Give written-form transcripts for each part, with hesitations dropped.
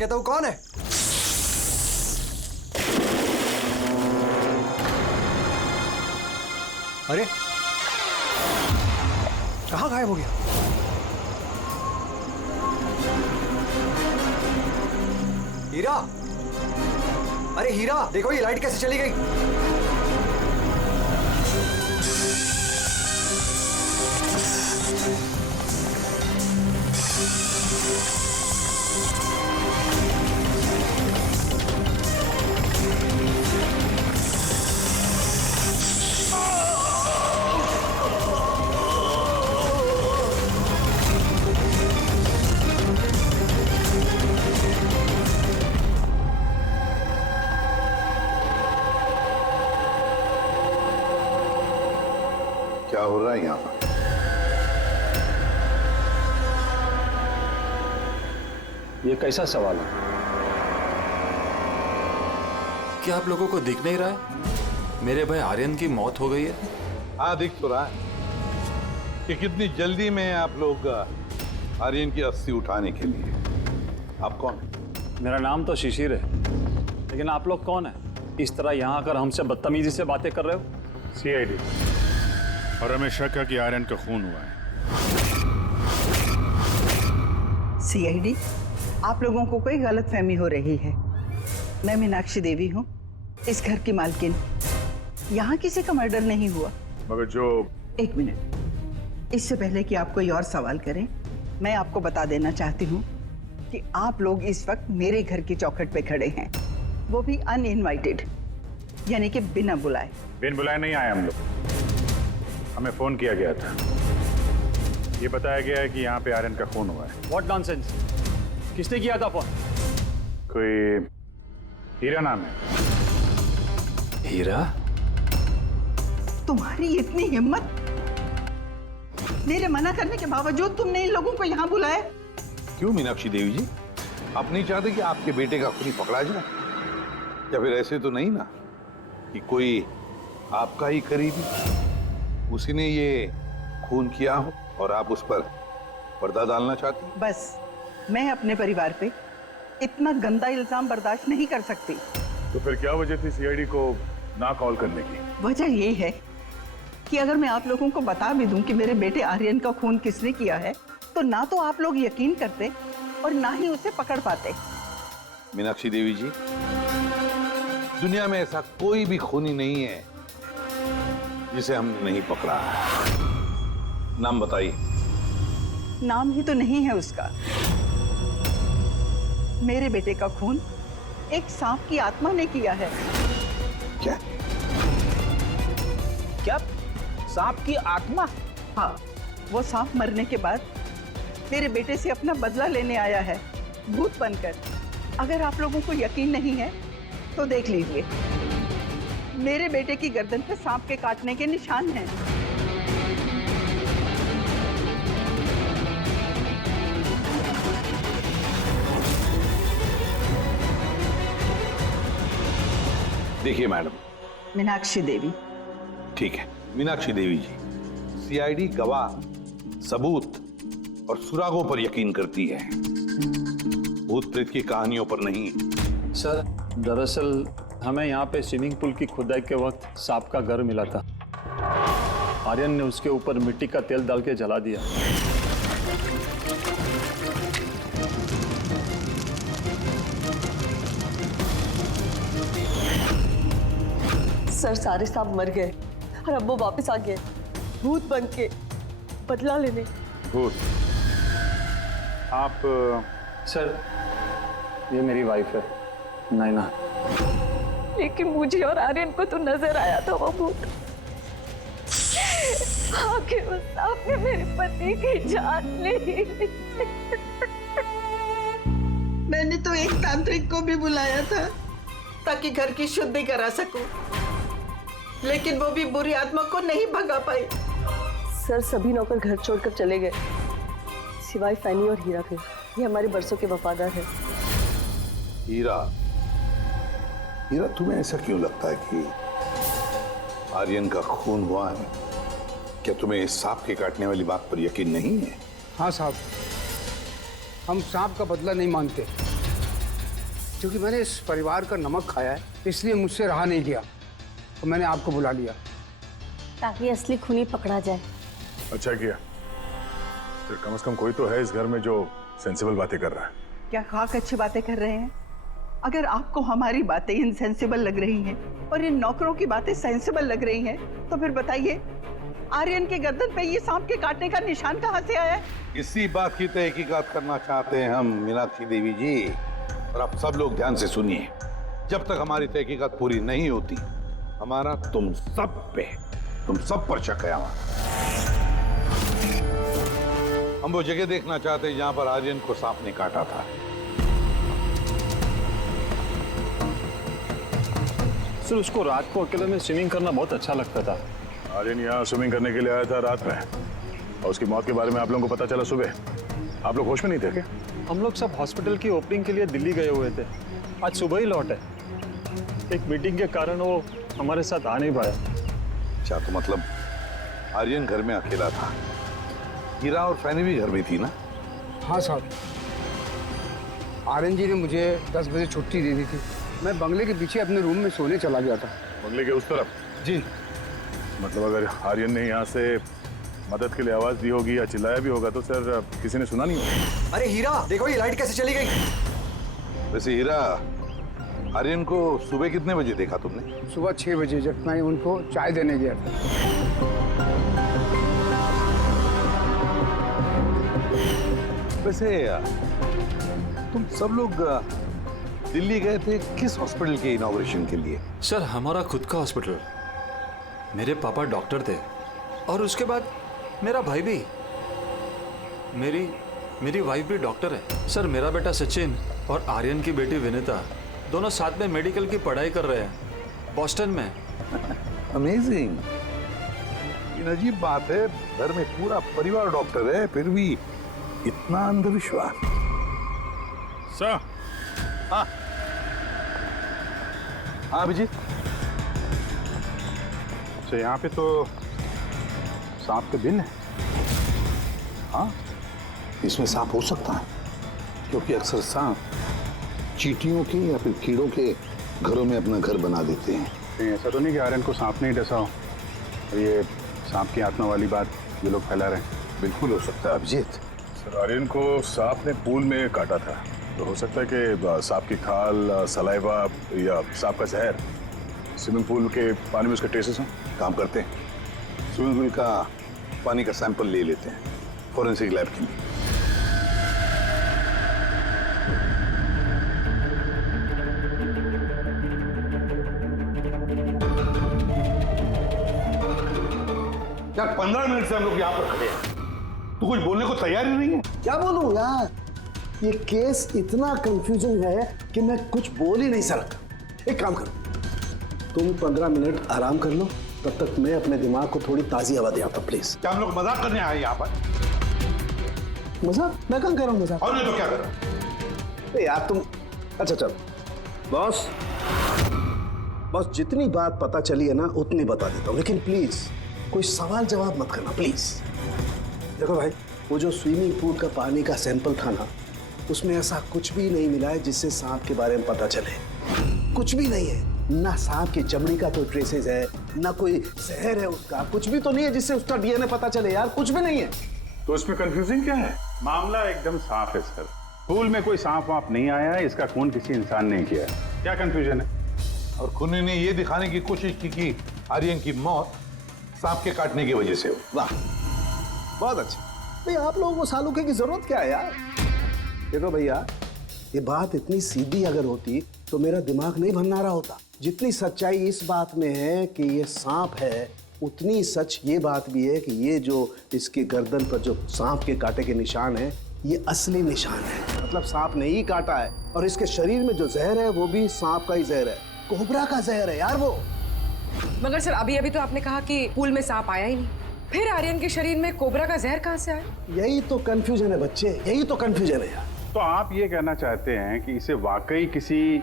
कहता हूँ कौन है? अरे कहाँ गायब हो गया? हीरा, अरे हीरा देखो ये लाइट कैसे चली गई? क्या हो रहा है यहाँ पर? ये कैसा सवाल है? क्या आप लोगों को दिख नहीं रहा है मेरे भाई आर्यन की मौत हो गई है? हाँ, दिख तो रहा है कि कितनी जल्दी में आप लोग आर्यन की अस्थि उठाने के लिए। आप कौन है? मेरा नाम तो शिशिर है, लेकिन आप लोग कौन है? इस तरह यहाँ आकर हमसे बदतमीजी से बातें कर रहे हो? सीआईडी, और हमें शक है कि आर्यन का खून हुआ है। सीआईडी, आप लोगों को कोई गलतफहमी हो रही है। मैं मीनाक्षी देवी हूँ, इस घर की मालकिन। यहाँ किसी का मर्डर नहीं हुआ। मगर जो... एक मिनट, इससे पहले कि आप कोई और सवाल करें, मैं आपको बता देना चाहती हूँ कि आप लोग इस वक्त मेरे घर की चौखट पे खड़े हैं, वो भी अनइनवाइटेड, यानी कि बिना बुलाए। बिन बुलाए नहीं आए हम लोग, हमें फोन किया गया था। ये बताया गया है कि यहाँ पे आर्यन का खून हुआ है। What nonsense? किसने किया था फोन? कोई हीरा नाम है। हीरा? तुम्हारी इतनी हिम्मत, मेरे मना करने के बावजूद तुमने इन लोगों को यहाँ बुलाया? क्यों मीनाक्षी देवी जी, आप नहीं चाहते कि आपके बेटे का खूनी पकड़ा जाए? या फिर ऐसे तो नहीं ना कि कोई आपका ही करीबी, उसी ने ये खून किया हो और आप उस पर पर्दा डालना चाहती हैं? बस, मैं अपने परिवार पे इतना गंदा इल्जाम बर्दाश्त नहीं कर सकती। तो फिर क्या वजह थी सीआईडी को ना कॉल करने की? वजह ये है कि अगर मैं आप लोगों को बता भी दूं कि मेरे बेटे आर्यन का खून किसने किया है, तो ना तो आप लोग यकीन करते और ना ही उसे पकड़ पाते। मीनाक्षी देवी जी, दुनिया में ऐसा कोई भी खूनी नहीं है जिसे हमने नहीं पकड़ा है। नाम बताइए। नाम ही तो नहीं है उसका। मेरे बेटे का खून एक सांप की आत्मा ने किया है। क्या? क्या? सांप की आत्मा? हाँ, वो सांप मरने के बाद मेरे बेटे से अपना बदला लेने आया है, भूत बनकर। अगर आप लोगों को यकीन नहीं है तो देख लीजिए, मेरे बेटे की गर्दन पे सांप के काटने के निशान हैं। देखिए मैडम। मीनाक्षी देवी। ठीक है मीनाक्षी देवी जी, सीआईडी गवाह, सबूत और सुरागों पर यकीन करती है, भूत प्रेत की कहानियों पर नहीं। सर, दरअसल हमें यहाँ पे स्विमिंग पूल की खुदाई के वक्त सांप का घर मिला था। आर्यन ने उसके ऊपर मिट्टी का तेल डाल के जला दिया। सर, सारे सांप मर गए और अब वो वापस आ गए, भूत बन के बदला लेने। भूत? आप... सर, ये मेरी वाइफ है, नैना। लेकिन मुझे और आर्यन को तो नजर आया था वो भूत। आखिर उस सांप ने मेरे पति की जान ली। मैंने तो एक तांत्रिक को भी बुलाया था ताकि घर की शुद्धि करा सकूं, लेकिन वो भी बुरी आत्मा को नहीं भगा पाई। सर, सभी नौकर घर छोड़कर चले गए, सिवाय फैनी और हीरा के। ये हमारे बरसों के वफादार है। हीरा, हीरा तुम्हें ऐसा क्यों लगता है कि आर्यन का खून हुआ है? क्या तुम्हें इस सांप के काटने वाली बात पर यकीन नहीं है? हाँ साहब, हम सांप का बदला नहीं मांगते। क्योंकि मैंने इस परिवार का नमक खाया है, इसलिए मुझसे रहा नहीं गया तो मैंने आपको बुला लिया ताकि असली खूनी पकड़ा जाए। अच्छा किया। फिर कम से कम कोई तो है इस घर में जो सेंसिबल बातें कर रहा है। क्या खाक अच्छी बातें कर रहे हैं? अगर आपको हमारी बातें इनसेंसिबल लग रही हैं और इन नौकरों की बातें सेंसिबल लग रही हैं, तो फिर बताइए आर्यन के गर्दन पे ये सांप के काटने का निशान कहाँ से आया है? इसी बात की तहकीकात करना चाहते हैं हम मीनाक्षी देवी जी। और आप सब लोग ध्यान से सुनिए, जब तक हमारी तहकीकात पूरी नहीं होती हमारा तुम सब पर शक है। हम वो जगह देखना चाहते हैं जहां पर आर्यन को सांप ने काटा था। सर उसको रात को अकेले में स्विमिंग करना बहुत अच्छा लगता था। आर्यन यहाँ स्विमिंग करने के लिए आया था रात में, और उसकी मौत के बारे में आप लोगों को पता चला सुबह। आप लोग होश में नहीं थे क्या? हम लोग सब हॉस्पिटल की ओपनिंग के लिए दिल्ली गए हुए थे, आज सुबह ही लौटे। एक मीटिंग के कारण वो हमारे साथ आ नहीं पाया। अच्छा, तो मतलब आर्यन घर में अकेला था, हीरा और फैनी भी घर में थी ना? हाँ साहब, आर्यन जी ने मुझे 10 बजे छुट्टी दे दी थी। मैं बंगले के पीछे अपने रूम में सोने चला गया था। बंगले के उस तरफ? जी। मतलब अगर आर्यन ने यहाँ से मदद के लिए आवाज दी होगी या चिल्लाया भी होगा तो सर किसी ने सुना नहीं होगा। अरे हीरा देखो ये लाइट कैसे चली गई। वैसे हीरा, आर्यन को सुबह कितने बजे देखा तुमने? सुबह 6 बजे, जब मैं उनको चाय देने गया था। वैसे तुम सब लोग दिल्ली गए थे किस हॉस्पिटल के इनॉग्रेशन के लिए? सर हमारा खुद का हॉस्पिटल। मेरे पापा डॉक्टर थे और उसके बाद मेरा भाई भी। मेरी वाइफ भी डॉक्टर है। सर मेरा बेटा सचिन और आर्यन की बेटी विनीता दोनों साथ में मेडिकल की पढ़ाई कर रहे हैं बॉस्टन में। अमेजिंग। ये अजीब बात है, घर में पूरा परिवार डॉक्टर है फिर भी इतना अंधविश्वास। सर। हाँ हाँ अभिजीत। अच्छा, यहाँ पे तो सांप के दिन है। हाँ, इसमें सांप हो सकता है क्योंकि अक्सर सांप चींटियों के या फिर कीड़ों के घरों में अपना घर बना देते हैं। कहीं ऐसा तो नहीं कि आर्यन को सांप नहीं डसा हो और ये सांप की आत्मा वाली बात ये लोग फैला रहे हैं? बिल्कुल हो सकता है अभिजीत। सर आर्यन को सांप ने पूल में काटा था, तो हो सकता है कि सांप की खाल, सलाइवा या सांप का जहर स्विमिंग पूल के पानी में उसके ट्रेसेस हों। काम करते हैं, स्विमिंग पूल का पानी का सैंपल ले लेते हैं फॉरेंसिक लैब के लिए। यार 15 मिनट से हम लोग यहाँ पर खड़े हैं, तो कुछ बोलने को तैयार ही नहीं है। क्या बोलूं यार, ये केस इतना कंफ्यूजन है कि मैं कुछ बोल ही नहीं सकता। एक काम करो, तुम 15 मिनट आराम कर लो, तब तक मैं अपने दिमाग को थोड़ी ताजी हवा दे आता। प्लीज। क्या हम लोग मजाक करने आए यहाँ पर? मजाक? मैं कहाँ कर रहा हूँ मजाक? और नहीं तो क्या कर रहा है? यार तुम, अच्छा चल बॉस, जितनी बात पता चली है ना उतनी बता देता हूँ, लेकिन प्लीज कोई सवाल जवाब मत करना प्लीज। देखो भाई, वो जो स्विमिंग पूल का पानी का सैंपल था ना, उसमें ऐसा कुछ भी नहीं मिला है जिससे सांप के बारे में पता चले। कुछ भी नहीं है, ना सांप की चमड़ी का कोई ट्रेसेस है, ना कोई जहर है उसका, कुछ भी तो नहीं है जिससे उसका डीएनए पता चले यार, कुछ भी नहीं है। तो इसमें कंफ्यूजिंग क्या है? मामला एकदम साफ है सर। पूल में कोई सांप वाप नहीं आया है, इसका खून किसी इंसान ने किया है। क्या कंफ्यूजन है? और खूनी ने ये दिखाने की कोशिश की कि आर्यन की मौत सांप के काटने की वजह से हो। वाह, बहुत अच्छा। भाई आप लोगों को सालूके की जरूरत क्या है यार? देखो भैया, ये बात इतनी सीधी अगर होती तो मेरा दिमाग नहीं भन्ना रहा होता। जितनी सच्चाई इस बात में है कि ये सांप है, उतनी सच ये बात भी है कि ये जो इसके गर्दन पर जो सांप के कांटे के निशान है, ये असली निशान है। मतलब सांप ने ही काटा है, और इसके शरीर में जो जहर है वो भी सांप का ही जहर है, कोबरा का जहर है यार वो। मगर सर अभी तो आपने कहा कि पूल में सांप आया ही नहीं, फिर आर्यन के शरीर में कोबरा का जहर कहाँ से आया? यही तो कंफ्यूजन है बच्चे, यही तो कंफ्यूजन है यार। तो आप ये कहना चाहते हैं कि इसे वाकई किसी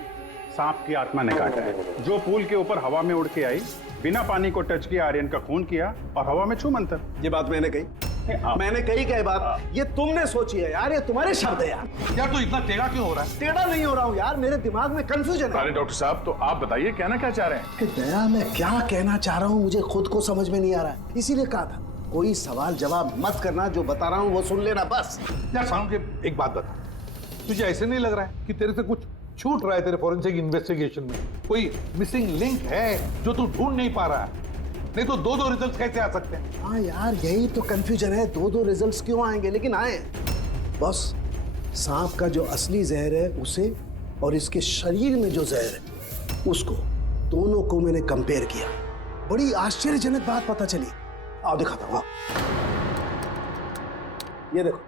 सांप की आत्मा ने काटा है, जो पूल के ऊपर हवा में उड़ के आई, बिना पानी को टच किया आर्यन का खून किया और हवा में छू मंतर। ये बात मैंने कही? मैंने कही क्या बात, ये तुमने सोची है यार, ये तुम्हारे शब्द है यार। यार तू इतना टेढ़ा क्यों हो रहा है? टेढ़ा नहीं हो रहा हूँ यार, मेरे दिमाग में कंफ्यूजन है। अरे डॉक्टर साहब, तो आप बताइए कहना क्या चाह रहे हैं? कि दया, मैं क्या कहना चाह रहा हूँ मुझे खुद को समझ में नहीं आ रहा है, इसीलिए कहा था कोई सवाल जवाब मत करना, जो बता रहा हूँ वो सुन लेना बस। यार साउंड के एक बात बता, तुझे ऐसे नहीं लग रहा है कि तेरे से कुछ छूट रहा है तेरे फॉरेंसिक इन्वेस्टिगेशन में? कोई मिसिंग लिंक है जो तू ढूंढ नहीं पा रहा है? नहीं तो दो रिजल्ट कैसे आ सकते हैं? हाँ यार, यही तो कंफ्यूजन है, दो रिजल्ट्स क्यों आएंगे, लेकिन आए। बस सांप का जो असली जहर है उसे और इसके शरीर में जो जहर है उसको, दोनों को मैंने कंपेयर किया। बड़ी आश्चर्यजनक बात पता चली। आओ दिखाता हूँ। ये देखो,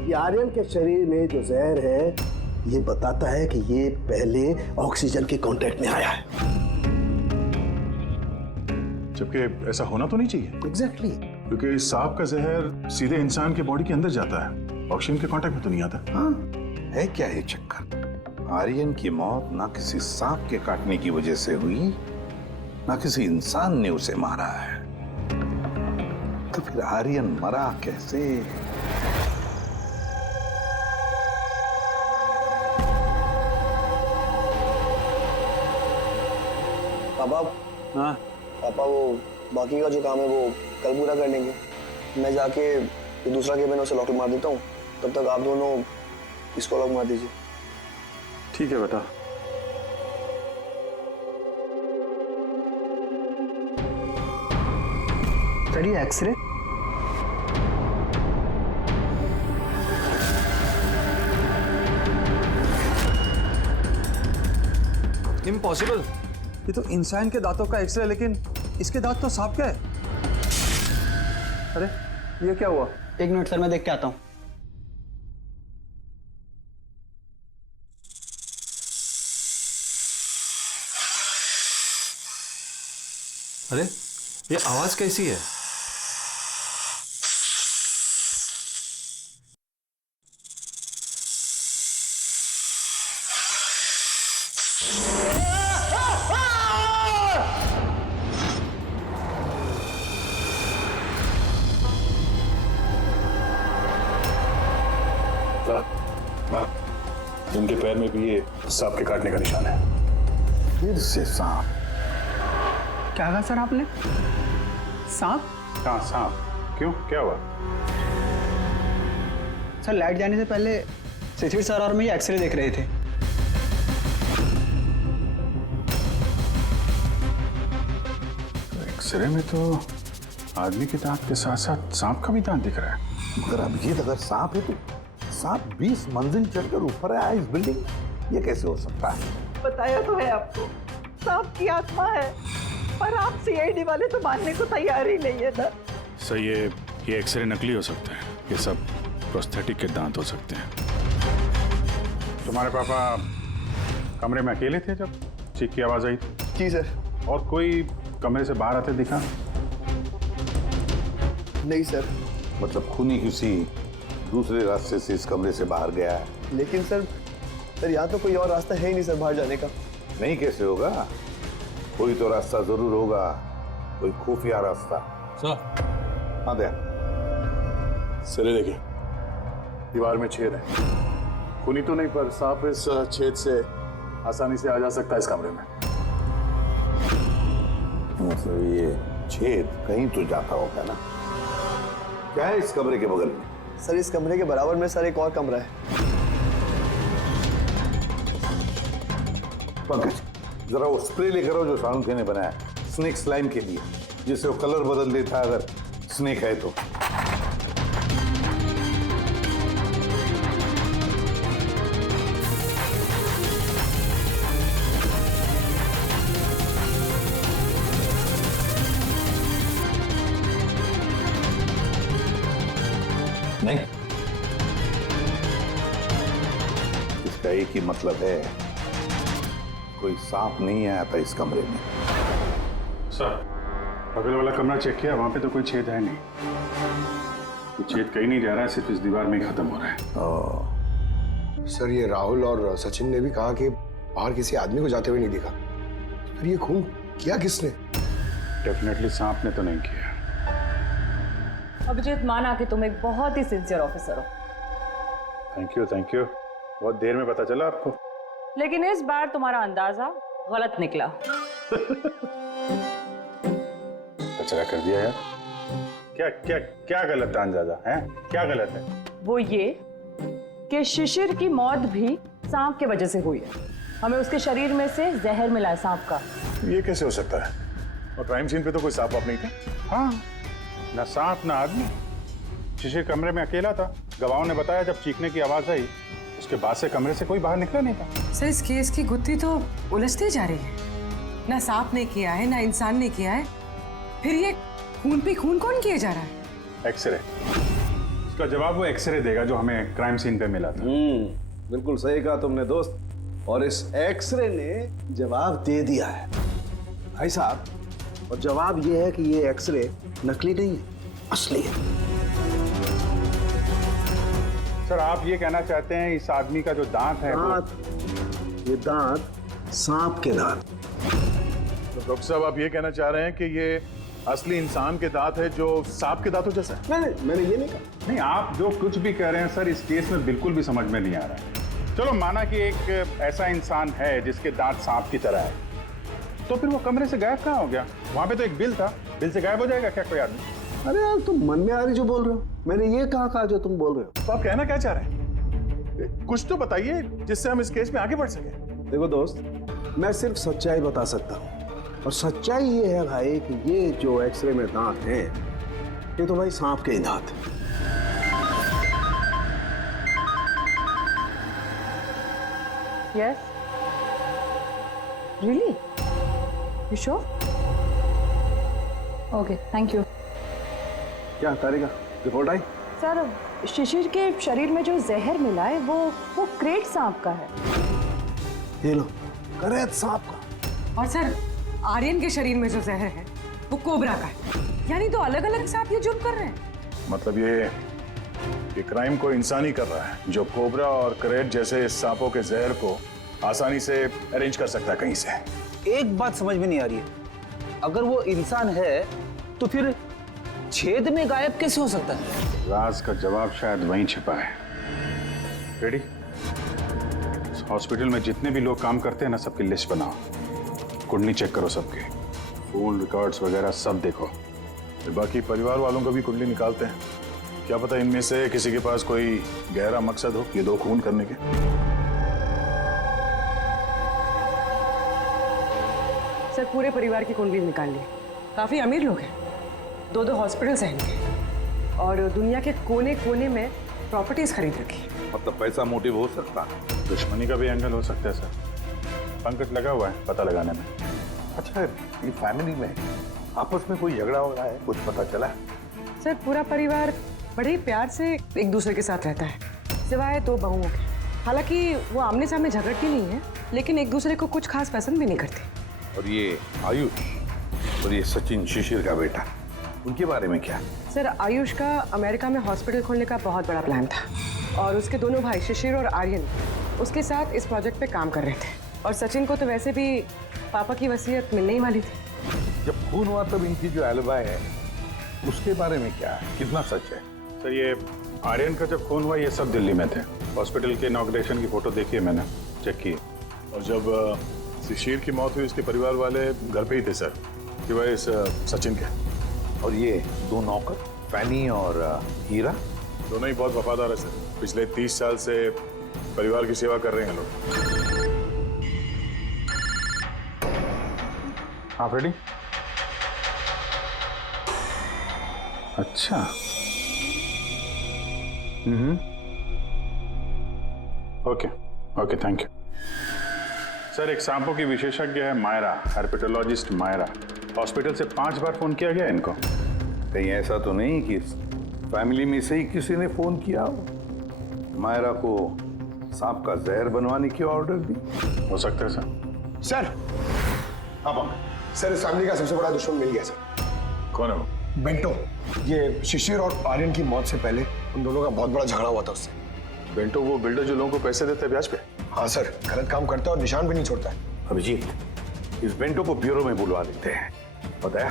ये आर्यन के शरीर में जो जहर है ये बताता है कि ये पहले ऑक्सीजन के कांटेक्ट में आया है। जबकि ऐसा होना तो नहीं चाहिए। एग्जैक्टली। क्योंकि सांप का जहर सीधे इंसान के बॉडी के अंदर जाता है, ऑक्सीजन के कांटेक्ट में तो नहीं आता। हाँ, है क्या ये चक्कर? आर्यन की मौत ना किसी सांप के काटने की वजह से हुई, ना किसी इंसान ने उसे मारा है, तो फिर आर्यन मरा कैसे? पापा, हाँ पापा वो बाकी का जो काम है वो कल पूरा कर लेंगे। मैं जाके ये दूसरा केबिन उसे लॉक मार देता हूँ, तब तक आप दोनों इसको लॉक मार दीजिए। ठीक है बेटा। सर ये एक्सरे? इम्पॉसिबल। ये तो इंसान के दांतों का एक्सरे, लेकिन इसके दांत तो सांप के है। अरे ये क्या हुआ? एक मिनट सर, मैं देख के आता हूँ। अरे ये आवाज कैसी है? इनके पैर में भी ये सांप के काटने का निशान है। फिर से सांप? क्या कहा सर आपने? सांप? हाँ सांप। क्यों, क्या हुआ? सर लाइट जाने से पहले शिशिर सर और मैं ये एक्सरे देख रहे थे। एक्सरे में तो आदमी के दांत के साथ साथ सांप का भी दांत दिख रहा है। मगर अभिजीत, अगर सांप है तो सांप 20 मंजिल चढ़कर ऊपर आया इस बिल्डिंग, ये कैसे हो सकता है? बताया तो है आपको, सांप की आत्मा है, पर आप सीआईडी वाले तो मानने को तैयार ही नहीं है ना। सर ये एक्सरे नकली हो सकते हैं, ये सब प्रोस्थेटिक के दांत हो सकते हैं। तुम्हारे पापा कमरे में अकेले थे जब चीख की आवाज आई? जी सर। और कोई कमरे से बाहर आते दिखा? नहीं सर। मतलब खूनी किसी दूसरे रास्ते से इस कमरे से बाहर गया है? लेकिन सर यहाँ तो कोई और रास्ता है ही नहीं सर बाहर जाने का। नहीं कैसे होगा? कोई तो रास्ता जरूर होगा, कोई खुफिया रास्ता। सर। हाँ दया। सर देखिए, दीवार में छेद है। खूनी तो नहीं, पर सांप इस छेद से आसानी से आ जा सकता है इस कमरे में। मतलब ये छेद कहीं तो जाता होगा ना? क्या है इस कमरे के बगल में? सर इस कमरे के बराबर में सर एक और कमरा है। पंकज, जरा वो स्प्रे लेकर आओ जो सालुंखे ने बनाया स्नेक स्लाइम के लिए, जिससे वो कलर बदल देता है अगर स्नेक है तो। नहीं, इसका एक ही मतलब है, कोई सांप नहीं आया था इस कमरे में। सर बगल वाला कमरा चेक किया, वहां पे तो कोई छेद है नहीं। ये छेद कहीं नहीं जा रहा है, सिर्फ इस दीवार में ही खत्म हो रहा है। सर ये राहुल और सचिन ने भी कहा कि बाहर किसी आदमी को जाते हुए नहीं दिखा, फिर ये खून किया किसने? डेफिनेटली सांप ने तो नहीं किया। अभिजीत, माना कि तुम एक बहुत ही सिंसियर ऑफिसर हो, थैंक यू थैंक यू। बहुत देर में पता चला आपको। लेकिन इस बार तुम्हारा अंदाजा गलत निकला। कचरा कर दिया यार। क्या क्या क्या गलत अंदाजा है? क्या गलत है? वो ये कि शिशिर की मौत भी सांप के वजह से हुई है। हमें उसके शरीर में से जहर मिला है सांप का। ये कैसे हो सकता है? और क्राइम सीन पे तो कोई सांप वाप नहीं था। हाँ, ना सांप ना आदमी। शिशिर कमरे में अकेला था। गवाहों ने बताया जब चीखने की आवाज आई उसके बाद से कमरे से कोई बाहर निकला नहीं था। सर, इस केस की गुत्थी तो उलझती जा रही है। ना सांप ने किया है, ना इंसान ने किया है, फिर ये खून पे खून कौन किया जा रहा है? एक्सरे। इसका जवाब वो एक्सरे देगा जो हमें क्राइम सीन पे मिला था। बिल्कुल सही कहा तुमने दोस्त। और इस एक्सरे ने जवाब दे दिया है भाई साहब। और जवाब ये है कि ये एक्सरे नकली नहीं है, असली है। सर, आप ये कहना चाहते हैं इस आदमी का जो दांत है ये दांत सांप के दांत। तो डॉक्टर साहब आप ये कहना चाह रहे हैं कि ये असली इंसान के दांत है जो सांप के दांतों जैसा है? नहीं, मैंने ये नहीं कहा। नहीं, आप जो कुछ भी कह रहे हैं सर, इस केस में बिल्कुल भी समझ में नहीं आ रहा है। चलो माना कि एक ऐसा इंसान है जिसके दांत सांप की तरह है, तो फिर वो कमरे से गायब कहाँ हो गया? वहां पे तो एक बिल था, बिल से गायब हो जाएगा क्या कोई आदमी? अरे यार, तुम मन में आ रही जो बोल रहे हो। मैंने ये कहा जो तुम बोल रहे हो। तो आप कहना क्या चाह रहे हैं? कुछ तो बताइए जिससे हम इस केस में आगे बढ़ सके। देखो दोस्त, मैं सिर्फ सच्चाई बता सकता हूँ। और सच्चाई ये है भाई कि ये जो एक्सरे में दांत हैं, ये तो भाई सांप के ही दांत हैं। Yes. Really? You sure? Okay, thank you. क्या तारिका, रिपोर्ट आई? सर, शिशिर के शरीर में जो जहर मिला है वो क्रेट सांप का है। ये लो, क्रेट सांप का। और सर, आर्यन के शरीर में जो जहर है वो कोबरा का है। यानी तो अलग अलग सांप ये जुर्म कर रहे हैं। मतलब ये क्राइम को इंसान ही कर रहा है जो कोबरा और करेट जैसे सांपों के जहर को आसानी से अरेंज कर सकता है कहीं से। एक बात समझ में नहीं आ रही है, अगर वो इंसान है तो फिर छेद में गायब कैसे हो सकता है? राज का जवाब शायद वहीं छिपा है। रेडी? हॉस्पिटल में जितने भी लोग काम करते हैं ना, सबकी लिस्ट बनाओ, कुंडली चेक करो सबके, फोन रिकॉर्ड्स वगैरह सब देखो। फिर बाकी परिवार वालों को भी कुंडली निकालते हैं। क्या पता इनमें से किसी के पास कोई गहरा मकसद हो ये दो खून करने के। सर, पूरे परिवार की कुंडली निकाल ली। काफी अमीर लोग हैं, दो हॉस्पिटल्स हैं इनके, और दुनिया के कोने कोने में प्रॉपर्टीज खरीद रखी। मतलब पैसा मोटिव हो सकता? दुश्मनी का भी एंगल हो सकता है सर। पंकज लगा हुआ है पता लगाने में। अच्छा, ये फैमिली में आपस में कोई झगड़ा हो रहा है, कुछ पता चला? सर, पूरा परिवार बड़े ही प्यार से एक दूसरे के साथ रहता है, सिवाय दो बहुओं के। हालांकि वो आमने सामने झगड़ती नहीं है, लेकिन एक दूसरे को कुछ खास पसंद भी नहीं करती। और ये आयुष और ये सचिन, शिशिर का बेटा, उनके बारे में क्या? सर, आयुष का अमेरिका में हॉस्पिटल खोलने का बहुत बड़ा प्लान था, और उसके दोनों भाई शिशिर और आर्यन उसके साथ इस प्रोजेक्ट पे काम कर रहे थे। और सचिन को तो वैसे भी पापा की वसीयत मिलने ही वाली थी। जब खून हुआ तब इनकी जो एलिबाई है उसके बारे में क्या है, कितना सच है? सर, ये आर्यन का जब खून हुआ ये सब दिल्ली में थे। हॉस्पिटल के इनॉग्रेशन की फोटो देखी है मैंने, चेक की। और जब शिशिर की मौत हुई उसके परिवार वाले घर पे ही थे सर, सिवाय इस सचिन के। और ये दो नौकर, फैनी और हीरा, दोनों ही बहुत वफादार है सर। पिछले 30 साल से परिवार की सेवा कर रहे हैं लोग। आप रेडी? अच्छा। Okay okay, thank you sir. एक सांपों की विशेषज्ञ है मायरा, हर्पेटोलॉजिस्ट मायरा। हॉस्पिटल से 5 बार फोन किया गया इनको। कहीं ऐसा तो नहीं कि फैमिली में से ही किसी ने फोन किया हो? मायरा को सांप का जहर बनवाने की ऑर्डर दी हो सकता है सर। सर, अब सर, इस फैमिली का सबसे बड़ा दुश्मन मिल गया सर। कौन है वो? बेंटो। ये शिशिर और आर्यन की मौत से पहले उन दोनों का बहुत बड़ा झगड़ा हुआ था उससे। बेंटो वो बिल्डर जो लोगों को पैसे देते हैं ब्याज पे? हाँ सर, गलत काम करता है और निशान भी नहीं छोड़ता है। अभिजीत, इस बेंटो को ब्यूरो में बुलवा देते हैं। बताया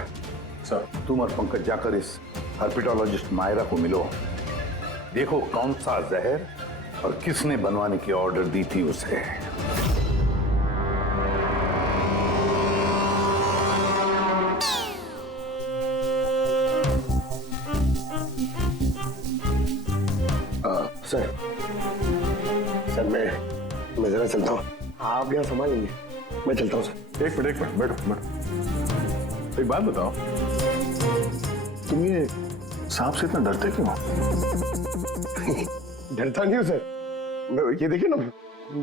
सर, तुम और पंकज जाकर इस हर्पिटोलॉजिस्ट मायरा को मिलो, देखो कौन सा जहर और किसने बनवाने की ऑर्डर दी थी उसे। सर मैं जरा चलता हूँ, आप यहाँ संभालेंगे, मैं चलता हूँ सर। एक मिनट बैठो। एक बात बताओ, तुम ये सांप से इतना डरते क्यों? डरता नहीं हूँ सर, ये देखिए ना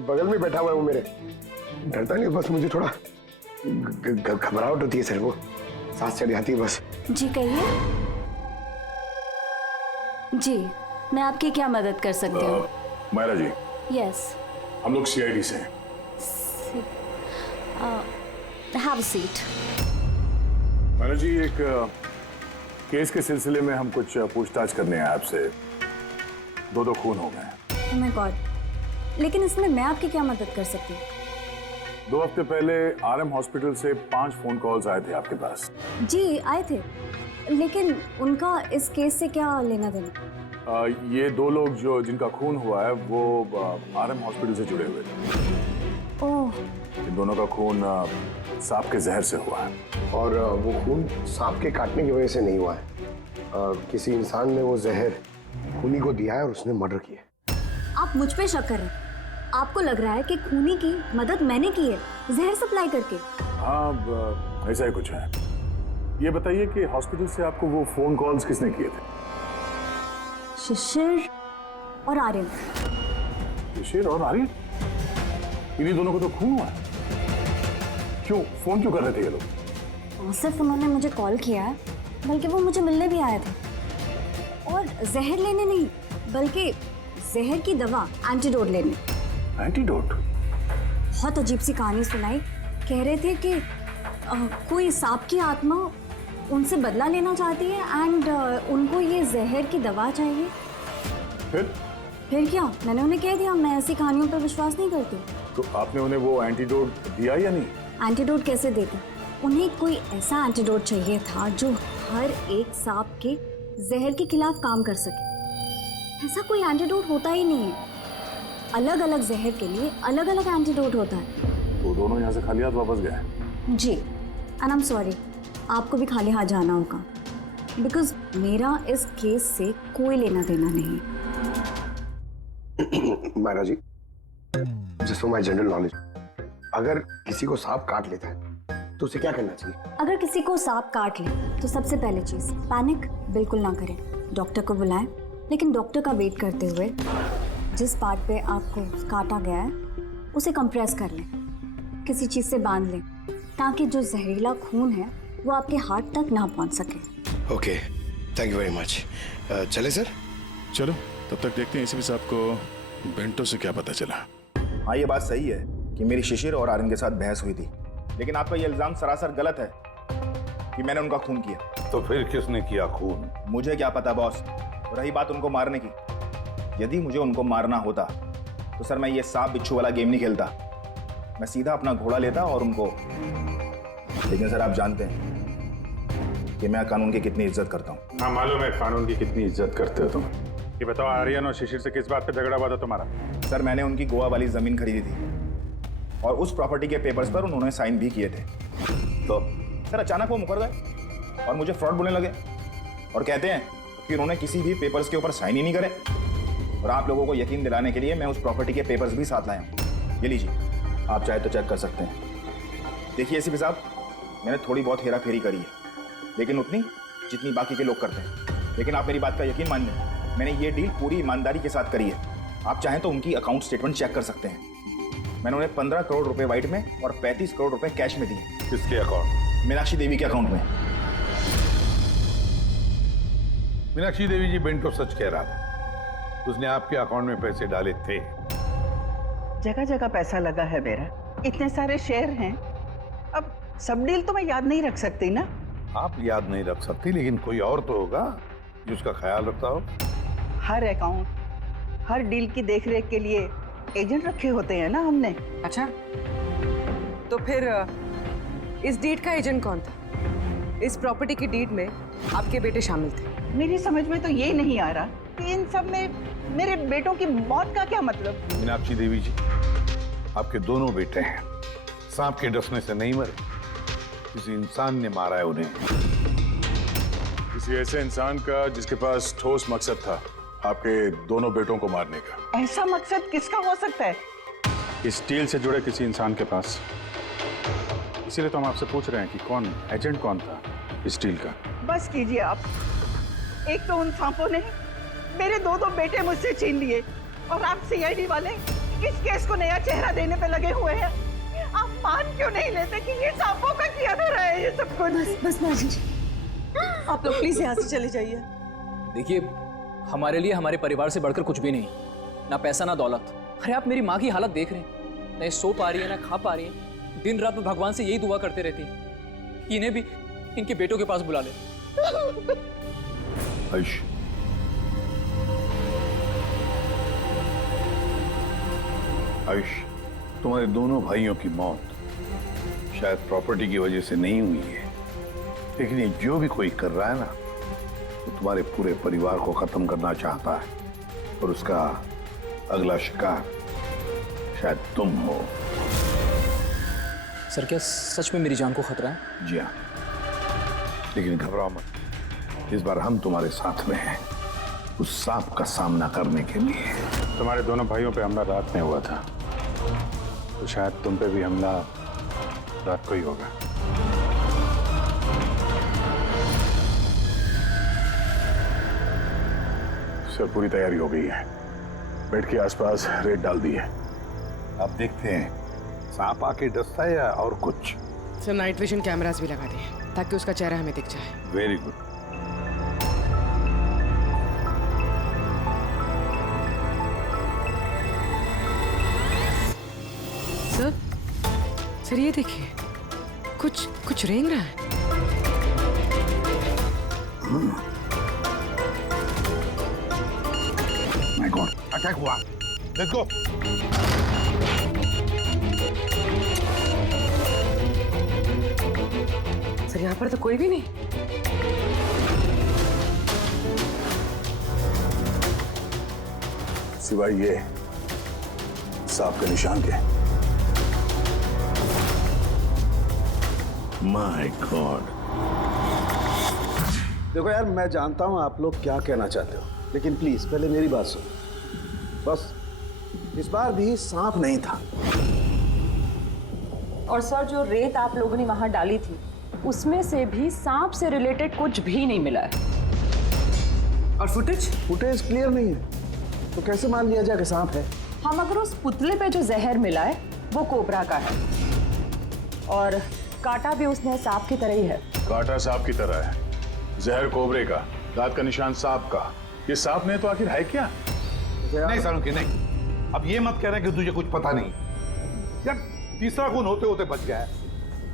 बगल में बैठा हुआ है वो मेरे। डरता नहीं, बस मुझे थोड़ा घबराहट होती है सर, वो सांस चढ़ जाती है बस। जी कहिए। जी मैं आपकी क्या मदद कर सकती हूँ? मायरा जी, यस। हम लोग सीआईडी से हैं। Have a seat. Myra ji, एक केस के सिलसिले में हम कुछ पूछताछ करने आए आपसे। दो खून हो गए। ओह माय गॉड, लेकिन इसमें मैं आपकी क्या मदद कर सकती हूँ? 2 हफ्ते पहले आरएम हॉस्पिटल से 5 फोन कॉल्स आए थे आपके पास। जी आए थे, लेकिन उनका इस केस से क्या लेना देना? ये 2 लोग जो जिनका खून हुआ है वो आरएम हॉस्पिटल से जुड़े हुए थे। ओह। इन दोनों का खून सांप के जहर से हुआ है। और वो खून सांप के काटने की वजह से नहीं हुआ है, किसी इंसान ने वो जहर खूनी को दिया है और उसने मर्डर किया। आप मुझ पे शक कर रहे हैं? आपको लग रहा है कि खूनी की मदद मैंने की है जहर सप्लाई करके? हाँ, ऐसा ही कुछ है। ये बताइए कि हॉस्पिटल से आपको वो फोन कॉल्स किसने किए थे? शिशिर और आर्यन। शिशिर और आर्यन? इन्हीं दोनों को तो खून हुआ है। क्यों फोन क्यों कर रहे थे ये लोग? सिर्फ उन्होंने मुझे कॉल किया है, बल्कि वो मुझे मिलने भी आए थे, और जहर लेने नहीं बल्कि जहर की दवा एंटीडोट लेने। एंटीडोट? बहुत अजीब सी कहानी सुनाई। कह रहे थे कि कोई सांप की आत्मा उनसे बदला लेना चाहती है एंड उनको ये जहर की दवा चाहिए। फिर क्या? मैंने उन्हें कह दिया मैं ऐसी कहानियों पर विश्वास नहीं करती। तो आपने उन्हें वो एंटीडोट दिया या नहीं? एंटीडोट कैसे देते? उन्हें कोई ऐसा एंटीडोट चाहिए था जो हर एक सांप के जहर के खिलाफ काम कर सके। ऐसा कोई एंटीडोट होता ही नहीं है। अलग अलग जहर के लिए अलग अलग एंटीडोट होता है। तो दोनों यहाँ से खाली हाथ वापस गए? जी, एंड आई एम सॉरी, आपको भी खाली हाथ जाना होगा, बिकॉज मेरा इस केस से कोई लेना देना नहीं। Myra ji, just for my general knowledge, अगर किसी को सांप काट लेता है तो उसे क्या करना चाहिए? अगर किसी को सांप काट ले तो सबसे पहले चीज पैनिक बिल्कुल ना करें। डॉक्टर को बुलाएं, लेकिन डॉक्टर का वेट करते हुए जिस पार्ट पे आपको काटा गया है उसे कंप्रेस कर लें, किसी चीज से बांध लें, ताकि जो जहरीला खून है वो आपके हार्ट तक ना पहुंच सके। Okay, thank you very much. चले सर? चलो, तब तक देखते हैं एसीपी साहब को बेंटो से क्या पता चला। हाँ, ये बात सही है कि मेरी शिशिर और आर्यन के साथ बहस हुई थी, लेकिन आपका ये इल्जाम सरासर गलत है कि मैंने उनका खून किया। तो फिर किसने किया खून? मुझे क्या पता बॉस। रही बात उनको मारने की, यदि मुझे उनको मारना होता तो सर मैं ये सांप बिच्छू वाला गेम नहीं खेलता, मैं सीधा अपना घोड़ा लेता और उनको। लेकिन सर आप जानते हैं कि मैं कानून की कितनी इज्जत करता हूँ। हाँ मालूम है कानून की कितनी इज्जत करते हो तुम। ये बताओ, आर्यन और शिशिर से किस बात पे झगड़ा हुआ था तुम्हारा? सर मैंने उनकी गोवा वाली जमीन खरीदी थी और उस प्रॉपर्टी के पेपर्स पर उन्होंने साइन भी किए थे। तो सर अचानक वो मुकर गए और मुझे फ्रॉड बोलने लगे और कहते हैं कि उन्होंने किसी भी पेपर्स के ऊपर साइन ही नहीं करे। और आप लोगों को यकीन दिलाने के लिए मैं उस प्रॉपर्टी के पेपर्स भी साथ लाया हूँ। ये लीजिए, आप चाहे तो चेक कर सकते हैं। देखिए एसीपी साहब, मैंने थोड़ी बहुत हेरा फेरी करी है, लेकिन उतनी जितनी बाकी के लोग करते हैं। लेकिन आप मेरी बात का यकीन मानिए, मैंने ये डील पूरी ईमानदारी के साथ करी है। आप चाहें तो उनकी अकाउंट स्टेटमेंट चेक कर सकते हैं। मैंने उन्हें 15 करोड़ रुपए व्हाइट में और 35 करोड़ रुपए कैश में दिए। किसके अकाउंट? मीनाक्षी देवी के अकाउंट में। मीनाक्षी देवी जी बेंटो सच कह रहा था, उसने आपके अकाउंट में पैसे डाले थे। जगह जगह पैसा लगा है मेरा, इतने सारे शेयर हैं, अब सब डील तो मैं याद नहीं रख सकती ना। आप याद नहीं रख सकती, लेकिन कोई और तो होगा जो उसका ख्याल रखता हो। हर अकाउंट, हर डील की देखरेख के लिए एजेंट रखे होते हैं ना हमने। अच्छा, तो फिर इस डीड का एजेंट कौन था? इस प्रॉपर्टी की डीड में आपके बेटे शामिल थे। मेरी समझ में तो ये नहीं आ रहा कि इन सब में मेरे बेटों की मौत का क्या मतलब। मीनाक्षी देवी जी, आपके दोनों बेटे हैं, सांप के डसने से नहीं मरे, किसी इंसान ने मारा है उन्हें। किसी ऐसे इंसान का जिसके पास ठोस मकसद था आपके दोनों बेटों को मारने का। ऐसा मकसद किसका हो सकता है? इस डील से जुड़े किसी इंसान के पास। इसीलिए तो हम आपसे पूछ रहे हैं कि कौन एजेंट कौन था इस डील का। बस कीजिए आप। एक तो उन सांपों ने मेरे दो बेटे मुझसे छीन लिए और आप सीआईडी वाले इस केस को नया चेहरा देने पे लगे हुए हैं। आप मान क्यों नहीं लेते कि ये सांपों का किया धरा है ये सब कुछ? बस माजी जी, आप लोग प्लीज यहाँ से चले जाइए। देखिए, हमारे लिए हमारे परिवार से बढ़कर कुछ भी नहीं, ना पैसा ना दौलत। अरे आप मेरी माँ की हालत देख रहे हैं, ना सो पा रही है ना खा पा रही है। दिन रात में भगवान से यही दुआ करते रहती है कि इन्हें भी इनके बेटों के पास बुला ले। आयुष, आयुष, तुम्हारे दोनों भाइयों की मौत शायद प्रॉपर्टी की वजह से नहीं हुई है, लेकिन ये जो भी कोई कर रहा है ना, वो तुम्हारे पूरे परिवार को खत्म करना चाहता है और उसका अगला शिकार शायद तुम हो। सर, क्या सच में मेरी जान को खतरा है? जी हाँ, लेकिन घबराओ मत, इस बार हम तुम्हारे साथ में हैं उस सांप का सामना करने के लिए। तुम्हारे दोनों भाइयों पे हमला रात में हुआ था, तो शायद तुम पे भी हमला रात को ही होगा। सर, पूरी तैयारी हो गई है, बेड के आसपास रेत डाल दी है। अब देखते हैं सांप आके डसता है या और कुछ। सर, नाइट विजन कैमरास भी लगा दिए ताकि उसका चेहरा हमें दिख जाए। Very good. सर ये देखिए, कुछ रेंग रहा है। माय गॉड, अटैक हुआ। Let's go. सर, यहाँ पर तो कोई भी नहीं। सिवाय ये सांप के निशान के। My God. देखो यार, मैं जानता हूं आप लोग क्या कहना चाहते हो, लेकिन प्लीज पहले मेरी बात सुनो। बस इस बार भी सांप नहीं था। और सर, जो रेत आप लोगों ने वहां डाली थी उसमें से भी सांप से रिलेटेड कुछ भी नहीं मिला है। और फुटेज क्लियर नहीं है, तो कैसे मान लिया जाए कि सांप है? हम अगर उस पुतले पे जो जहर मिला है वो कोबरा का है, और काटा भी उसने सांप की तरह ही है। काटा सांप की तरह है, जहर कोबरे का, दांत का निशान सांप का। ये सांप नहीं तो आखिर है क्या? नहीं सालुंकी, नहीं। अब ये मत कह रहे कि तुझे कुछ पता नहीं। यार, तीसरा खून होते होते बच गया है,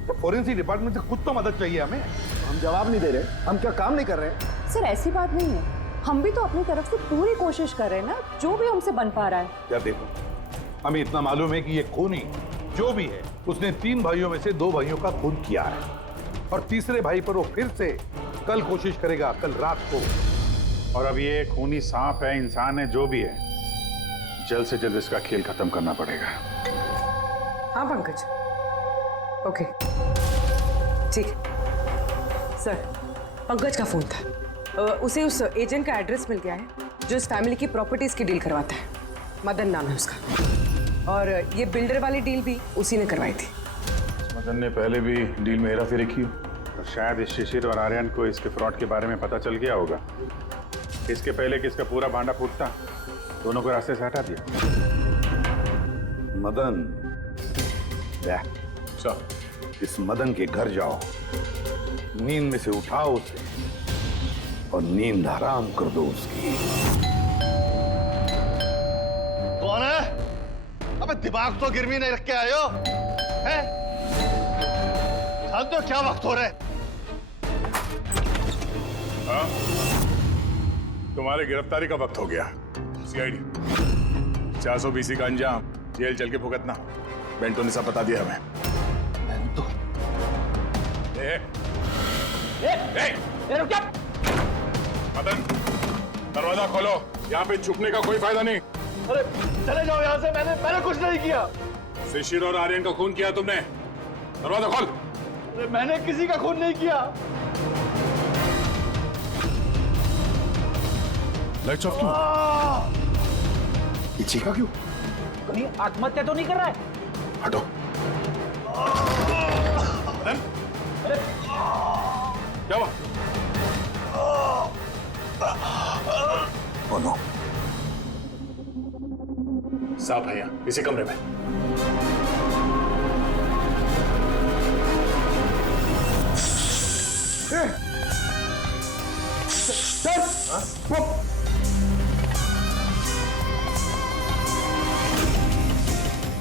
तो फोरेंसिक डिपार्टमेंट से कुछ तो मदद चाहिए हमें। हम जवाब नहीं दे रहे, हम क्या काम नहीं कर रहे? सर, ऐसी बात नहीं है, हम भी तो अपनी तरफ से पूरी कोशिश कर रहे हैं ना, जो भी हमसे बन पा रहा है। यार देखो, हमें इतना मालूम है कि ये खूनी जो भी है उसने 3 भाइयों में से 2 भाइयों का खून किया है, और तीसरे भाई पर वो फिर से कल कोशिश करेगा, कल रात को। और अब ये खूनी सांप है, इंसान है, जो भी है, जल्द से जल्द इसका खेल खत्म करना पड़ेगा। हाँ पंकज, ओके, ठीक। सर, पंकज का फोन था, उसे उस एजेंट का एड्रेस मिल गया है जो इस फैमिली की प्रॉपर्टीज की डील करवाता है। मदन नाम है उसका, और ये बिल्डर वाली डील भी उसी ने करवाई थी। मदन ने पहले भी डील में हेराफेरी की, और शायद इस शिशिर और आर्यन को इसके फ्रॉड के बारे में पता चल गया होगा। इसके पहले कि इसका पूरा भांडा फूटता, दोनों को रास्ते से हटा दिया। मदन, इस मदन के घर जाओ, नींद में से उठाओ उसे और नींद हराम कर दो उसकी। कौन है? अबे दिमाग तो गिरवी नहीं रख के आए हो, हैं? जानते हो क्या वक्त हो रहा है? हाँ? तुम्हारे गिरफ्तारी का वक्त हो गया। सीआईडी 420 का अंजाम जेल चल के भुगतना। बेंटो ने सब बता दिया हमें। बेंटो? रुक जा। मदन, दरवाजा खोलो, यहाँ पे छुपने का कोई फायदा नहीं। अरे चले जाओ यहाँ से, मैंने कुछ नहीं किया। शिशिर और आर्यन का खून किया तुमने, दरवाजा खोल। अरे मैंने किसी का खून नहीं किया। लाइट्स ऑफ क्यों? ये चीखा क्यों? कहीं आत्महत्या तो नहीं कर रहा है? हटो। अरे क्या हुआ? नो, सांप है यहाँ इसी कमरे में।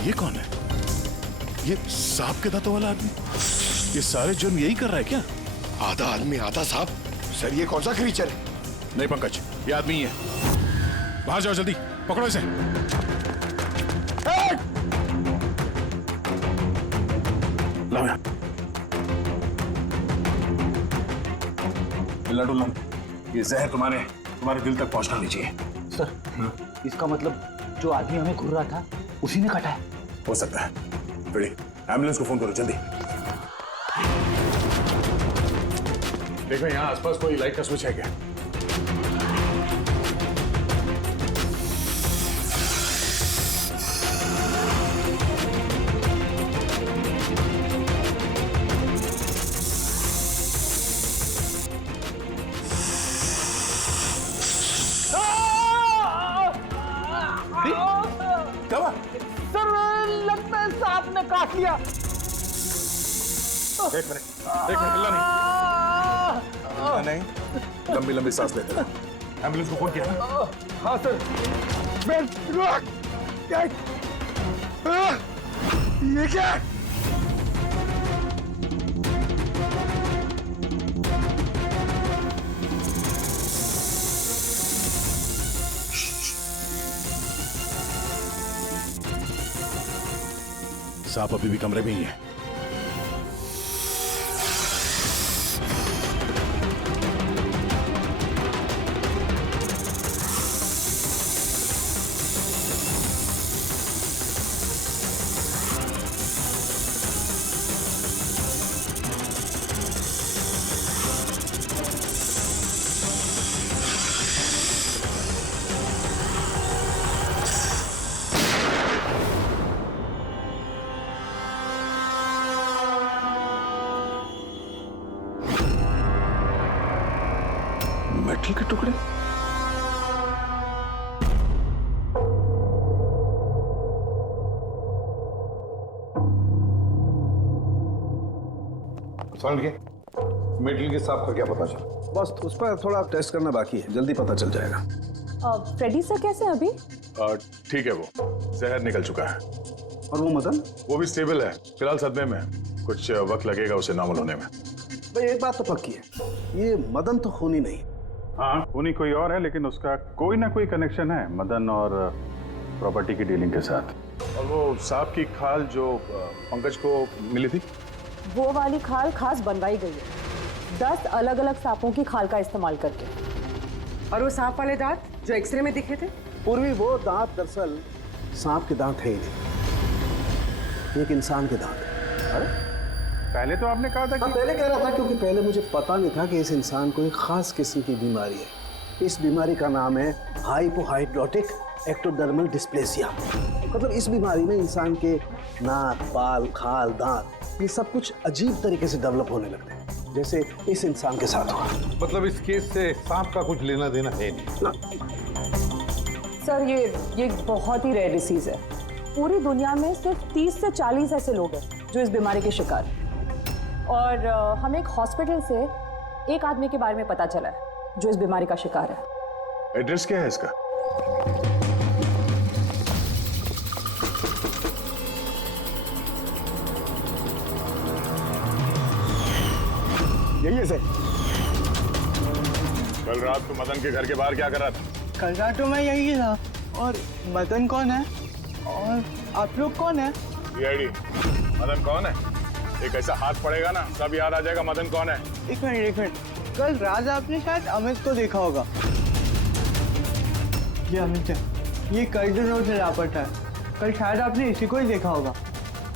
ये कौन है? ये सांप के दांतों वाला आदमी? ये सारे जुर्म यही कर रहा है क्या? आधा आदमी आधा सांप। सर ये कौन सा क्रीचर है? नहीं पंकज, ये आदमी ही है। बाहर जाओ जल्दी, पकड़ो इसे। लाओ यहाँ। मिलना डुलना, ये जहर तुम्हारे दिल तक पहुंचना नहीं चाहिए। सर, इसका मतलब जो आदमी हमें घूर रहा था उसी ने काटा है। हो सकता है। रेडी, एम्बुलेंस को फोन करो जल्दी। देखो यहाँ आसपास कोई लाइट का स्विच है क्या? सर लगता है सांप ने काट लिया। एक मिनट हिलना नहीं। लंबी लंबी सांस लेते रहो। एम्बुलेंस को फोन किया ना? हाँ सर। ये क्या? सांप अभी भी कमरे में ही है। मेटल के टुकड़े? मेटल के सांप का क्या पता चला? बस उस पर थोड़ा टेस्ट करना बाकी है, जल्दी पता चल जाएगा। फ्रेडी सर कैसे हैं अभी? ठीक है, वो जहर निकल चुका है। और वो मदन? वो भी स्टेबल है, फिलहाल सदमे में। कुछ वक्त लगेगा उसे नॉर्मल होने में। भाई एक बात तो पक्की है, ये मदन तो खूनी नहीं। हाँ, खूनी कोई और है, लेकिन उसका कोई ना कोई कनेक्शन है मदन और प्रॉपर्टी की डीलिंग के साथ। और वो सांप की खाल जो पंकज को मिली थी, वो वाली खाल खास बनवाई गई है 10 अलग अलग सांपों की खाल का इस्तेमाल करके। और वो सांप वाले दांत जो एक्सरे में दिखे थे? पूर्वी वो दांत दरअसल सांप के दांत है ही नहीं, एक इंसान के दांत है। अरे पहले तो आपने कहा था कि... पहले कह रहा था क्योंकि पहले मुझे पता नहीं था कि इस इंसान को एक खास किस्म की बीमारी है। इस बीमारी का नाम है हाइपोहाइड्रोटिक एक्टोडर्मल डिस्प्लेसिया। मतलब इस बीमारी में इंसान के नाक, बाल, खाल, दांत ये सब कुछ अजीब तरीके से डेवलप होने लगते हैं, जैसे इस इंसान के साथ हुआ। मतलब इस केस से सांप का कुछ लेना देना है नहीं ना? सर ये बहुत ही रेयर डिसीज है। पूरी दुनिया में सिर्फ 30 से 40 ऐसे लोग हैं जो इस बीमारी के शिकार हैं। और हमें एक हॉस्पिटल से एक आदमी के बारे में पता चला है जो इस बीमारी का शिकार है। एड्रेस क्या है इसका? यही है सर। कल रात को मदन के घर के बाहर क्या कर रहा था? कल रात तो मैं यही था। और मदन कौन है? और आप लोग कौन है? सीआईडी। मदन कौन है? एक ऐसा हाथ पड़ेगा ना, सब याद आ जाएगा मदन कौन है। एक मिनट, कल रात आपने शायद अमित को देखा होगा। ये अमित है, ये कई दिनों से लापता है। कल शायद आपने इसी को ही देखा होगा।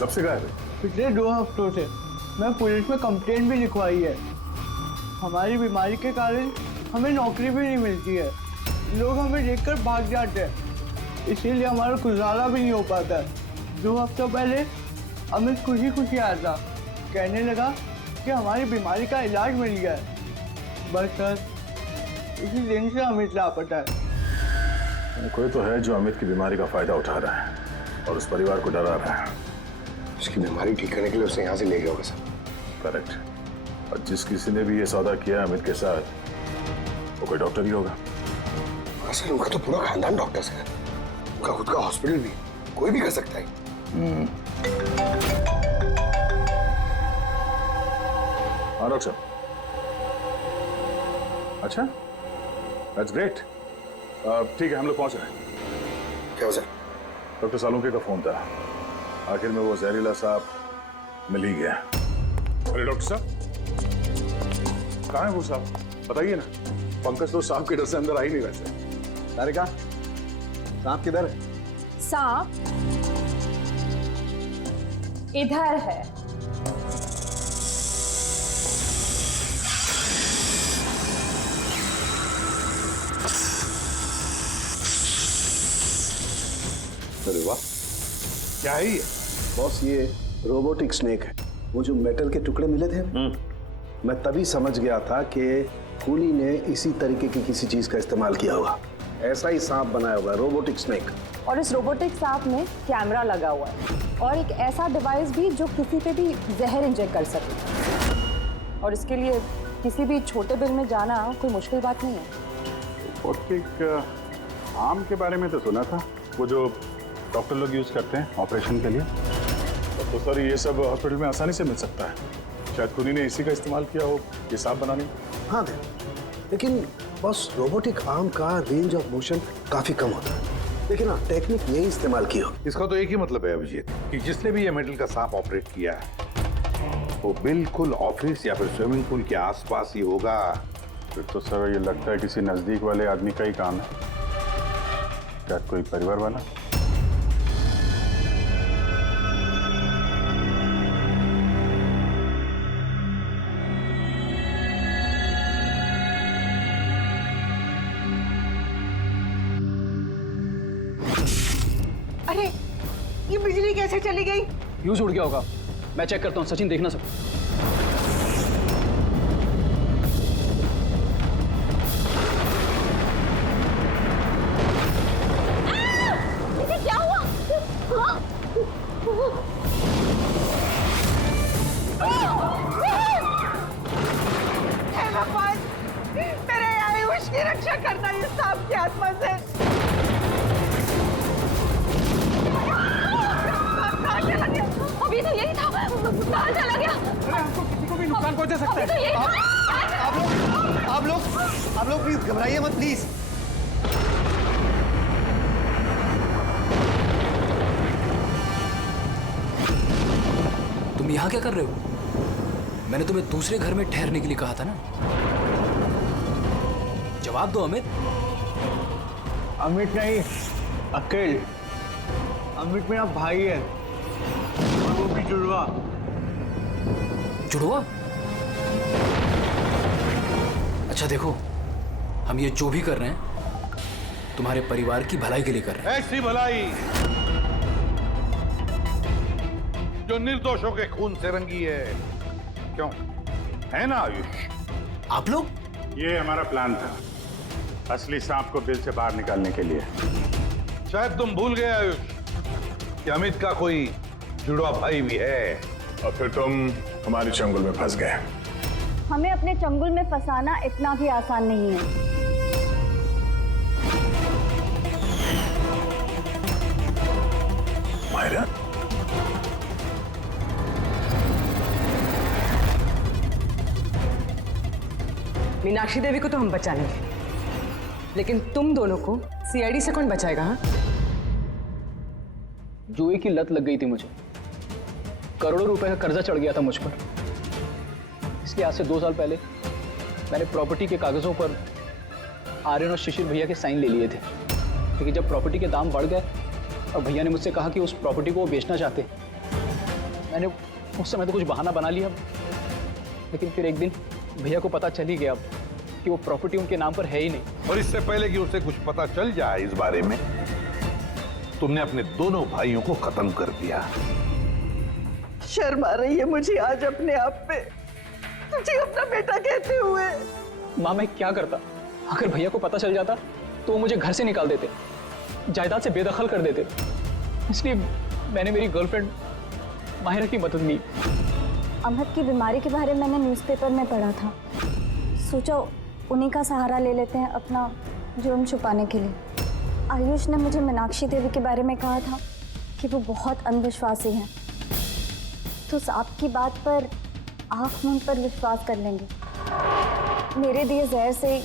कब से गायब है? पिछले 2 हफ्तों से। मैं पुलिस में कंप्लेंट भी लिखवाई है। हमारी बीमारी के कारण हमें नौकरी भी नहीं मिलती है, लोग हमें देखकर भाग जाते हैं, इसीलिए हमारा गुजारा भी नहीं हो पाता है। 2 हफ्तों पहले अमित खुशी आया था, कहने लगा कि हमारी बीमारी का इलाज मिल गया है। बस सर, इसी दिन से अमित लापता है। कोई तो है जो अमित की बीमारी का फायदा उठा रहा है और उस परिवार को डरा रहा है। उसकी बीमारी ठीक करने के लिए उसे यहाँ से ले गया होगा सर। करेक्ट। और जिस किसी ने भी ये सौदा किया अमित के साथ, वो कोई डॉक्टर ही होगा। सर उनका तो पूरा खानदान डॉक्टर है, उनका खुद का हॉस्पिटल भी, कोई भी कर सकता है। हाँ डॉक्टर साहब। अच्छा, दैट्स ग्रेट। ठीक है, हम लोग पहुंच रहे हैं। क्या सर? डॉक्टर सालुंके का फोन था, आखिर में वो जहरीला सांप मिल ही गया। अरे डॉक्टर साहब, कहाँ है वो सांप? बताइए ना। पंकज तो सांप के डर से अंदर आ ही नहीं रहे। तारिका, सांप किधर है? सांप इधर है। अरे वाह, क्या है ये? बॉस, ये रोबोटिक स्नेक है। वो जो मेटल के टुकड़े मिले थे, मैं तभी समझ गया था कि खूनी ने इसी तरीके की किसी चीज का इस्तेमाल किया होगा। ऐसा ही सांप बनाया होगा, रोबोटिक स्नेक। और इस रोबोटिक सांप में कैमरा लगा हुआ है और एक ऐसा डिवाइस भी जो किसी पे भी जहर इंजेक्ट कर सके। और इसके लिए किसी भी छोटे बिल में जाना कोई मुश्किल बात नहीं है। रोबोटिक आर्म के बारे में तो सुना था, वो जो डॉक्टर लोग यूज करते हैं ऑपरेशन के लिए। तो सर ये सब हॉस्पिटल में आसानी से मिल सकता है। शायद खूनी ने इसी का इस्तेमाल किया हो ये सांप बनाने में। हाँ दे, लेकिन बस रोबोटिक आर्म का रेंज ऑफ मोशन काफी कम होता है। लेकिन हाँ, टेक्निक यही इस्तेमाल की हो। इसका तो एक ही मतलब है अभिजीत कि जिसने भी ये मेटल का सांप ऑपरेट किया है वो बिल्कुल ऑफिस या फिर स्विमिंग पूल के आसपास ही होगा। फिर तो सर ये लगता है किसी नजदीक वाले आदमी का ही काम है। क्या कोई परिवार वाला? अरे, ये बिजली कैसे चली गई? फ्यूज उड़ गया होगा। मैं चेक करता हूँ, सचिन देख ना सकूं। क्या हुआ? हे भगवान, मेरे आयुष की रक्षा करना इस सांप की आत्मा से। अभी तो यही था, कहाँ चला गया? हमको किसी को भी नुकसान पहुंचा सकता है। अभी तो यही था। आप लोग प्लीज घबराइए मत प्लीज। तुम यहाँ क्या कर रहे हो? मैंने तुम्हें दूसरे घर में ठहरने के लिए कहा था ना। जवाब दो अमित। अमित नहीं, अकेल। अमित मेरा भाई है और वो भी जुड़वा। जुड़वा? अच्छा देखो, हम ये जो भी कर रहे हैं तुम्हारे परिवार की भलाई के लिए कर रहे हैं। ऐसी भलाई जो निर्दोषों के खून से रंगी है। क्यों, है ना आयुष? आप लोग? ये हमारा प्लान था, असली सांप को बिल से बाहर निकालने के लिए। शायद तुम भूल गए आयुष कि अमित का कोई जुड़वा भाई भी है। और फिर तुम हमारे चंगुल में फंस गए। हमें अपने चंगुल में फंसाना इतना भी आसान नहीं है। मायरा, मीनाक्षी देवी को तो हम बचा लेंगे, लेकिन तुम दोनों को सीआईडी से कौन बचाएगा? हाँ, जुए की लत लग गई थी मुझे, करोड़ों रुपए का कर्जा चढ़ गया था मुझ पर। इसलिए आज से 2 साल पहले मैंने प्रॉपर्टी के कागजों पर आर्यन और शिशिर भैया के साइन ले लिए थे। लेकिन जब प्रॉपर्टी के दाम बढ़ गए और भैया ने मुझसे कहा कि उस प्रॉपर्टी को वो बेचना चाहते, मैंने उस समय तो कुछ बहाना बना लिया। लेकिन फिर एक दिन भैया को पता चल ही गया कि वो प्रॉपर्टी उनके नाम पर है ही नहीं। और इससे पहले कि उसे कुछ पता चल जाए इस बारे में, तुमने अपने दोनों भाइयों को खत्म कर दिया। शर्म आ रही है मुझे आज अपने आप पे, तुझे अपना बेटा कहते हुए। माँ मैं क्या करता? अगर भैया को पता चल जाता तो वो मुझे घर से निकाल देते, जायदाद से बेदखल कर देते। इसलिए मैंने मेरी गर्लफ्रेंड माहिरा की मदद ली। अमहद की बीमारी के बारे में मैंने न्यूज़पेपर में पढ़ा था, सोचा उन्हीं का सहारा ले लेते हैं अपना जुर्म छुपाने के लिए। आयुष ने मुझे मीनाक्षी देवी के बारे में कहा था कि वो बहुत अंधविश्वासी हैं, तो सांप की बात पर आँख मूंद पर विश्वास कर लेंगे। मेरे दिए जहर से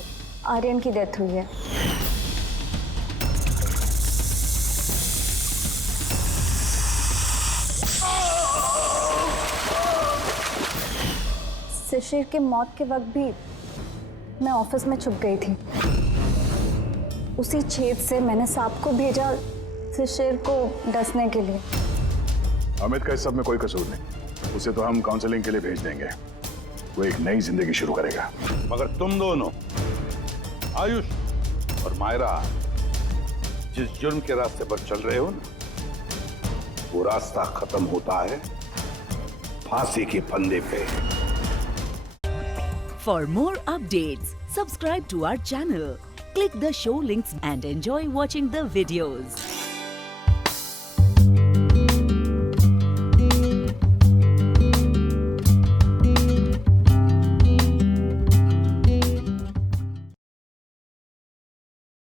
आर्यन की डेथ हुई है। शिशिर के मौत के वक्त भी मैं ऑफिस में छुप गई थी। उसी छेद से मैंने सांप को भेजा शिशिर को डसने के लिए। अमित का इस सब में कोई कसूर नहीं, उसे तो हम काउंसलिंग के लिए भेज देंगे, वो एक नई जिंदगी शुरू करेगा। मगर तुम दोनों, आयुष और मायरा, जिस जुर्म के रास्ते पर चल रहे हो ना, वो रास्ता खत्म होता है फांसी के फंदे पे। For more updates, subscribe to our channel, click the show links and enjoy watching the videos.